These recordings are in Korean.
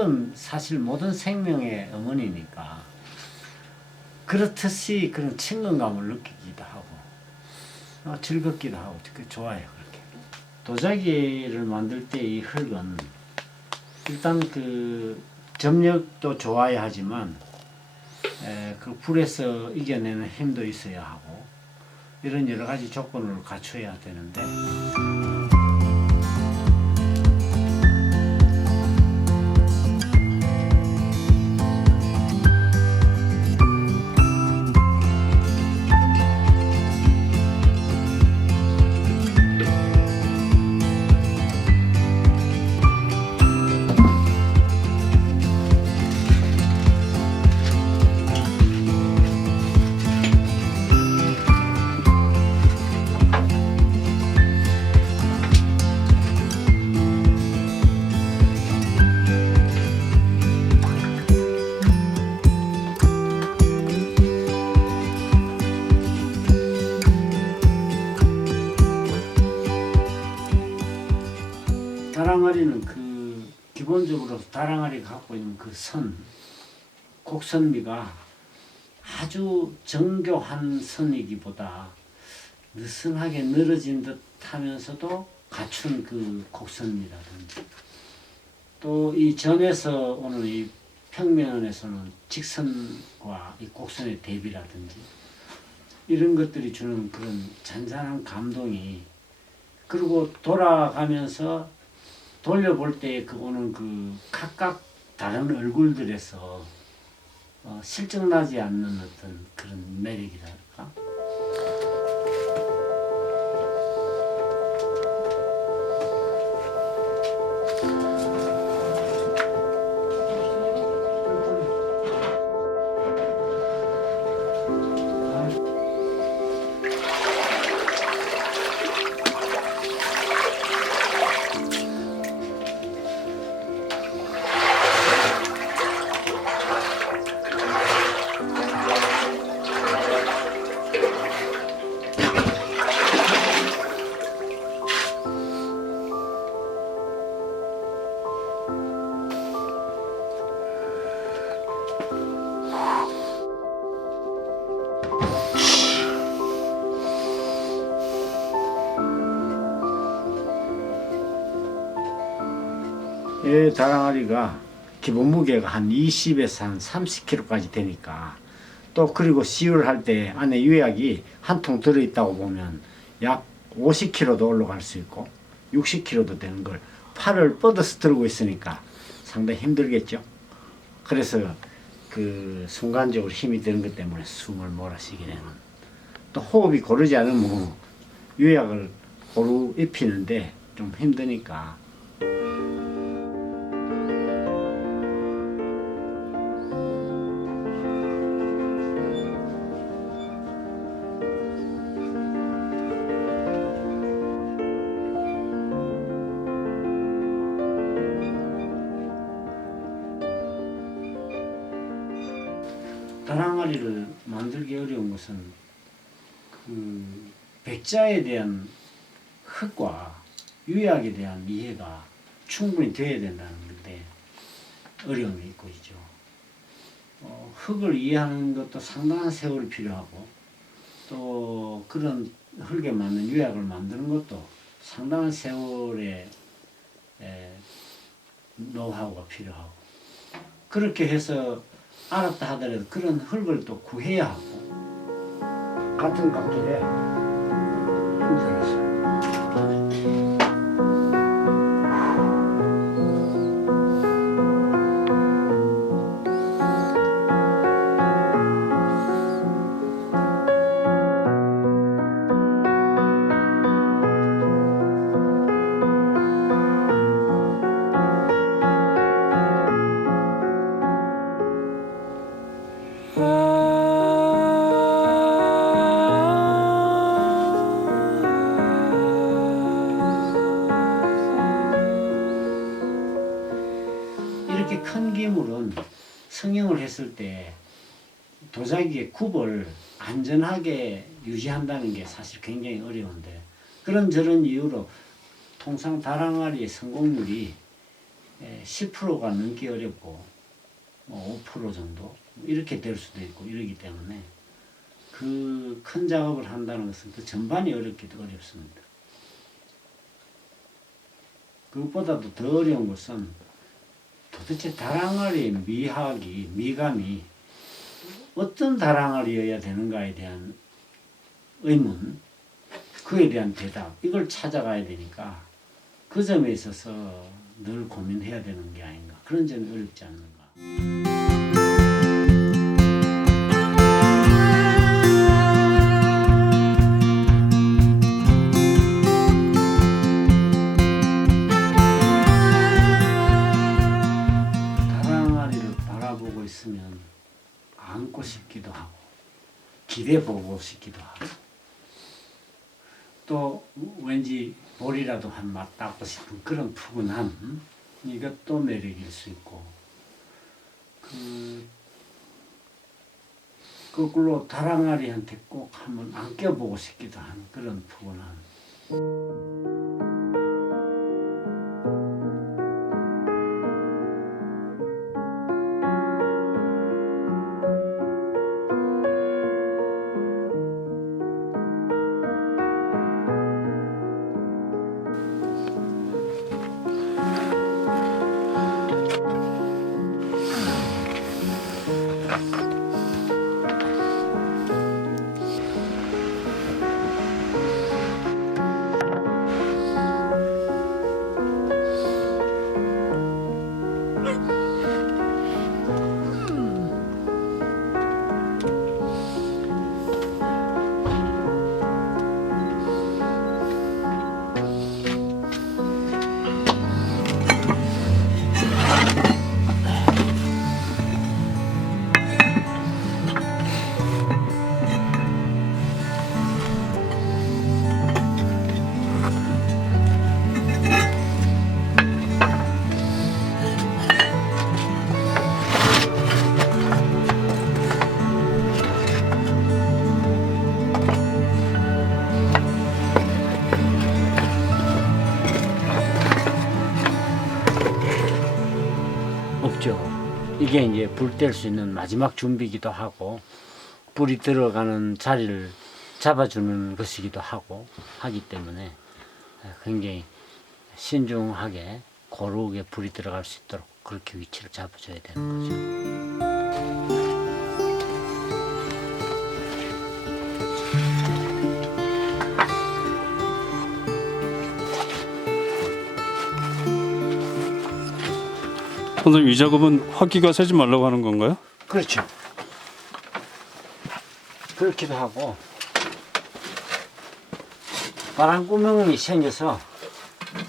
흙은 사실 모든 생명의 어머니니까 그렇듯이 그런 친근감을 느끼기도 하고 즐겁기도 하고 좋아요. 그렇게 도자기를 만들 때 이 흙은 일단 그 접력도 좋아야 하지만 그 불에서 이겨내는 힘도 있어야 하고 이런 여러 가지 조건을 갖춰야 되는데 다랑아리는 그 기본적으로 다랑아리가 갖고 있는 그 곡선미가 아주 정교한 선이기보다 느슨하게 늘어진 듯 하면서도 갖춘 그 곡선미라든지 또 이 전에서 오는 이 평면에서는 직선과 이 곡선의 대비라든지 이런 것들이 주는 그런 잔잔한 감동이 그리고 돌아가면서 돌려볼 때 그 오는 그 각각 다른 얼굴들에서 실증나지 않는 어떤 그런 매력이랄까? 이 다랑아리가 기본 무게가 한 20에서 한 30kg까지 되니까 또 그리고 시유를 할 때 안에 유약이 한 통 들어있다고 보면 약 50kg도 올라갈 수 있고 60kg도 되는 걸 팔을 뻗어서 들고 있으니까 상당히 힘들겠죠. 그래서 그 순간적으로 힘이 드는 것 때문에 숨을 몰아쉬게 되는 또 호흡이 고르지 않으면 유약을 고루 입히는데 좀 힘드니까 다랑아리를 만들기 어려운 것은 그 백자에 대한 흙과 유약에 대한 이해가 충분히 돼야 된다는 건데 어려움이 있고 있죠. 흙을 이해하는 것도 상당한 세월이 필요하고 또 그런 흙에 맞는 유약을 만드는 것도 상당한 세월의 노하우가 필요하고 그렇게 해서 알았다 하더라도 그런 흙을 또 구해야 하고 같은 각도에 힘들어서 이렇게 큰 기물은 성형을 했을 때 도자기의 굽을 안전하게 유지한다는 게 사실 굉장히 어려운데 그런저런 이유로 통상 다랑아리의 성공률이 10%가 넘기 어렵고 5% 정도 이렇게 될 수도 있고 이러기 때문에 그 큰 작업을 한다는 것은 그 전반이 어렵기도 어렵습니다. 그것보다도 더 어려운 것은 도대체 다랑아리의 미감이 어떤 다랑아리여야 되는가에 대한 의문, 그에 대한 대답, 이걸 찾아가야 되니까 그 점에 있어서 늘 고민해야 되는 게 아닌가, 그런 점이 어렵지 않는가. 다랑아리를 바라보고 있으면 안고 싶기도 하고 기대보고 싶기도 하고 또 왠지 볼이라도 한 맛 따고 싶은 그런 푸근함, 이것도 매력일 수 있고, 거꾸로 다랑아리한테 꼭 한번 안겨보고 싶기도 한 그런 푸근함. 없죠. 이게 이제 불 뗄 수 있는 마지막 준비이기도 하고 불이 들어가는 자리를 잡아주는 것이기도 하고 하기 때문에 굉장히 신중하게 고르게 불이 들어갈 수 있도록 그렇게 위치를 잡아줘야 되는 거죠. 선생님, 이 작업은 화기가 새지 말라고 하는 건가요? 그렇죠. 그렇기도 하고 바람구멍이 생겨서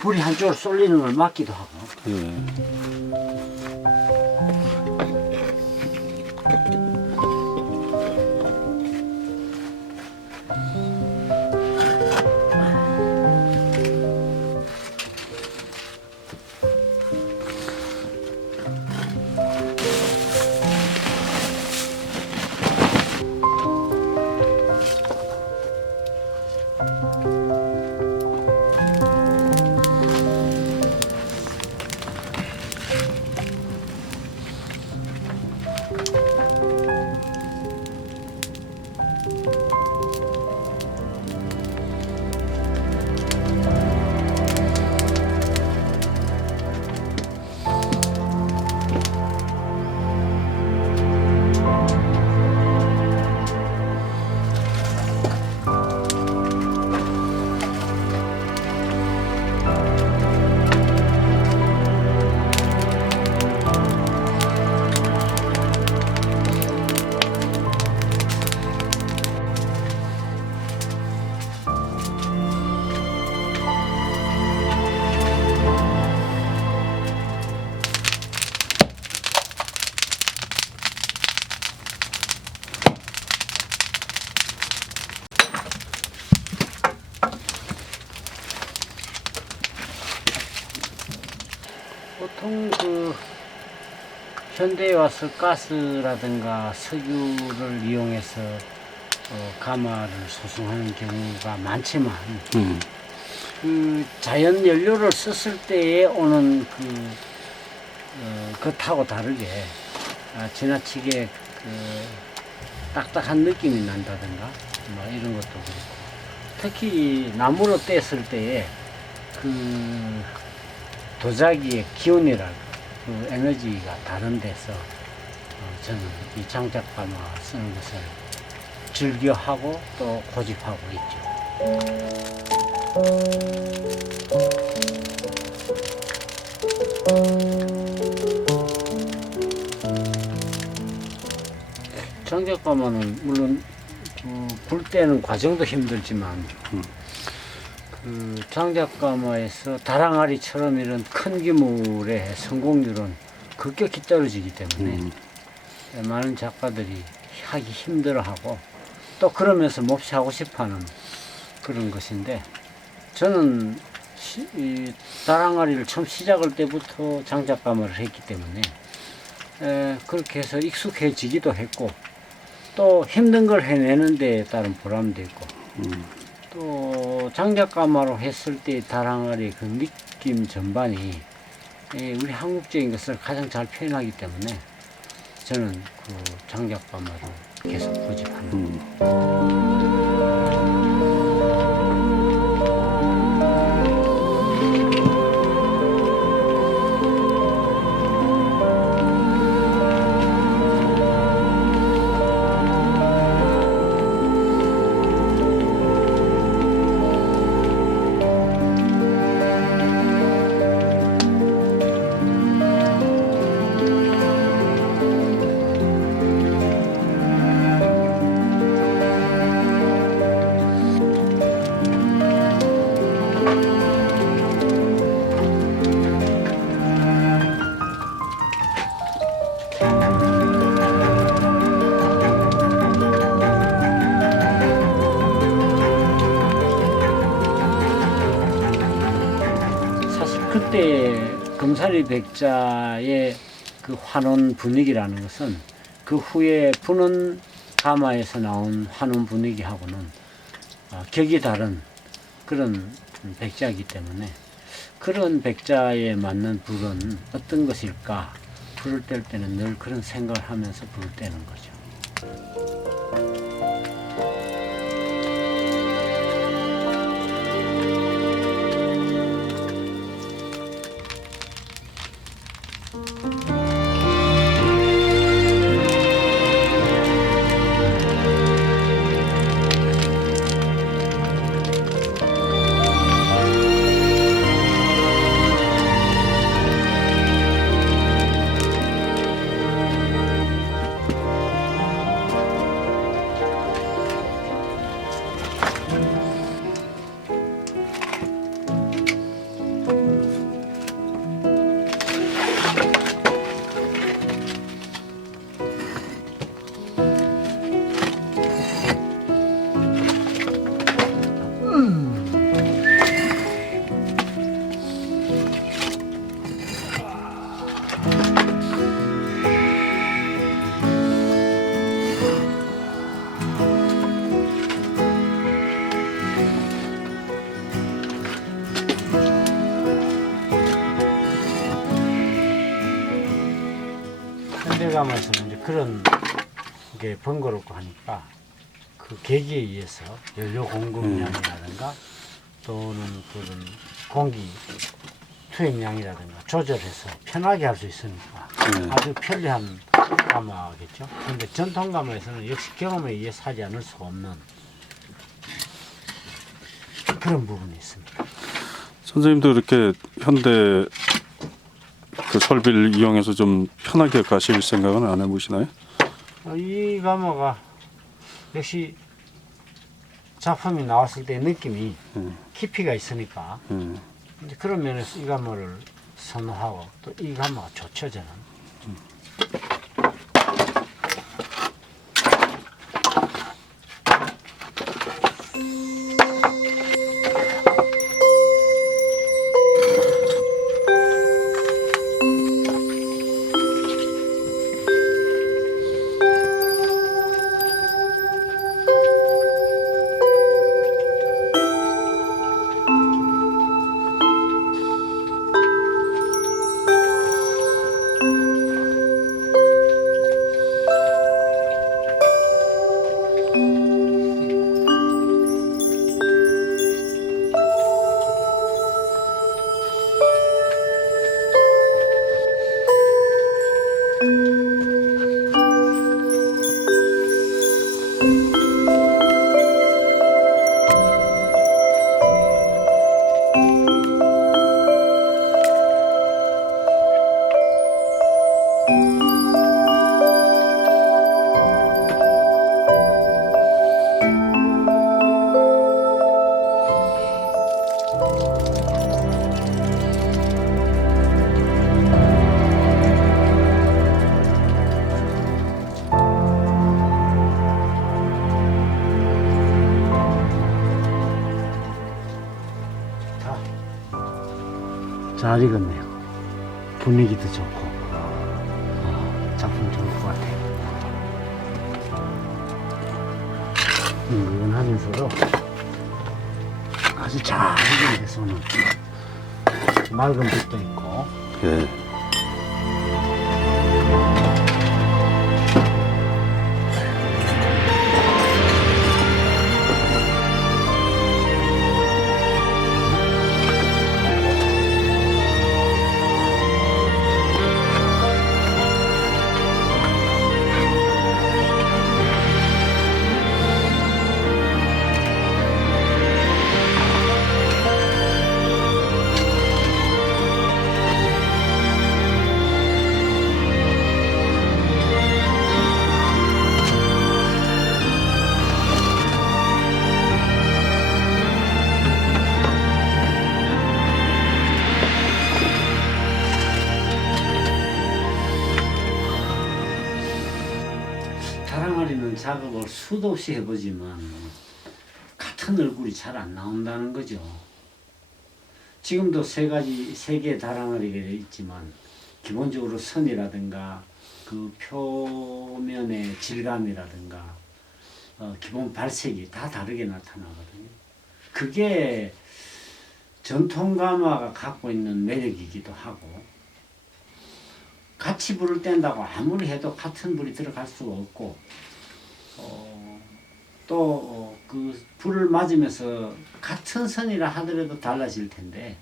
불이 한쪽으로 쏠리는 걸 막기도 하고. 보통 그 현대에 와서 가스라든가 석유를 이용해서 가마를 소송하는 경우가 많지만 그 자연 연료를 썼을 때에 오는 그 그것하고 다르게 지나치게 딱딱한 느낌이 난다든가 뭐 이런 것도 그렇고, 특히 나무로 뗐을 때에 그 도자기의 기운이랄까 그 에너지가 다른 데서 저는 이 장작가마 쓰는 것을 즐겨하고 또 고집하고 있죠. 장작가마는 물론 굴 때는 과정도 힘들지만 그 장작가마에서 다랑아리처럼 이런 큰 기물의 성공률은 급격히 떨어지기 때문에 많은 작가들이 하기 힘들어하고 또 그러면서 몹시 하고 싶어하는 그런 것인데, 저는 이 다랑아리를 처음 시작할 때부터 장작가마를 했기 때문에 그렇게 해서 익숙해지기도 했고 또 힘든 걸 해내는 데 따른 보람도 있고 또 장작가마로 했을 때 다랑아리의 그 느낌 전반이 우리 한국적인 것을 가장 잘 표현하기 때문에 저는 그 장작가마를 계속 고집하는 그때 금사리 백자의 그 환원 분위기라는 것은 그 후에 분원 가마에서 나온 환원 분위기하고는 격이 다른 그런 백자이기 때문에 그런 백자에 맞는 불은 어떤 것일까 불을 뗄 때는 늘 그런 생각을 하면서 불을 떼는 거죠. 현대감에서는 이제 그런 게 번거롭고 하니까 그 계기에 의해서 연료 공급량이라든가 또는 그런 공기 투입량이라든가 조절해서 편하게 할 수 있으니까 아주 편리한 가마겠죠. 그런데 전통 가마에서는 역시 경험에 의해서 하지 않을 수가 없는 그런 부분이 있습니다. 선생님도 이렇게 현대 그 설비를 이용해서 좀 편하게 가실 생각은 안 해보시나요? 이 가마가 역시 작품이 나왔을 때 느낌이 깊이가 있으니까 이제 그런 면에서 이 가마를 선호하고 또 이 가마가 좋죠 저는. 잘 익었네요. 분위기도 좋고 작품 좋을 것 같아요. 은근하면서도 아주 잘 익은 해소는 맑은 빛도 있고. 예. 다랑아리는 작업을 수도 없이 해보지만 같은 얼굴이 잘 안 나온다는 거죠. 지금도 세 개의 다랑아리가 있지만 기본적으로 선이라든가 그 표면의 질감이라든가 기본 발색이 다 다르게 나타나거든요. 그게 전통 가마가 갖고 있는 매력이기도 하고, 같이 불을 뗀다고 아무리 해도 같은 불이 들어갈 수가 없고, 또 그 불을 맞으면서 같은 선이라 하더라도 달라질 텐데,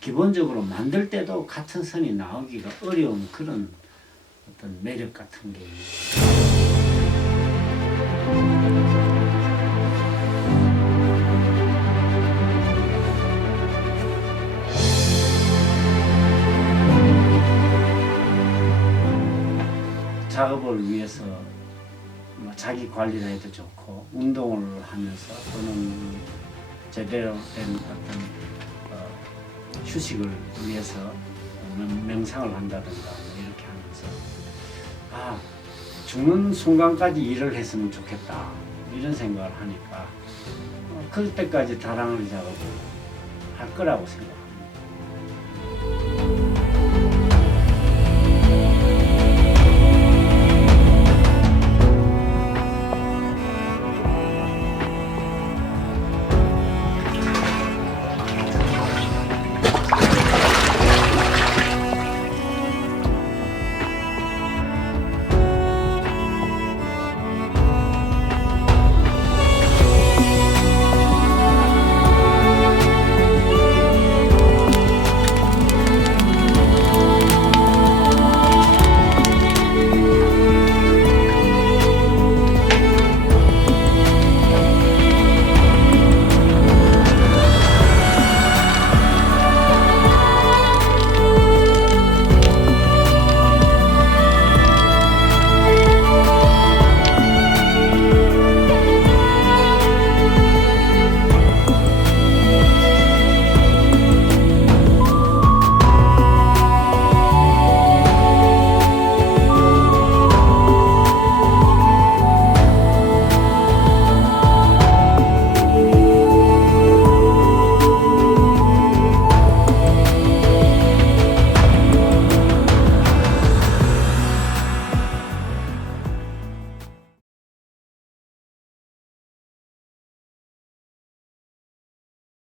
기본적으로 만들 때도 같은 선이 나오기가 어려운 그런 어떤 매력 같은 게 있는 작업을 위해서 뭐 자기 관리를 해도 좋고, 운동을 하면서 또는 제대로 된 어떤 휴식을 위해서 명상을 한다든가 뭐 이렇게 하면서 죽는 순간까지 일을 했으면 좋겠다 이런 생각을 하니까 그때까지 다랑아리 작업을 할 거라고 생각합니다.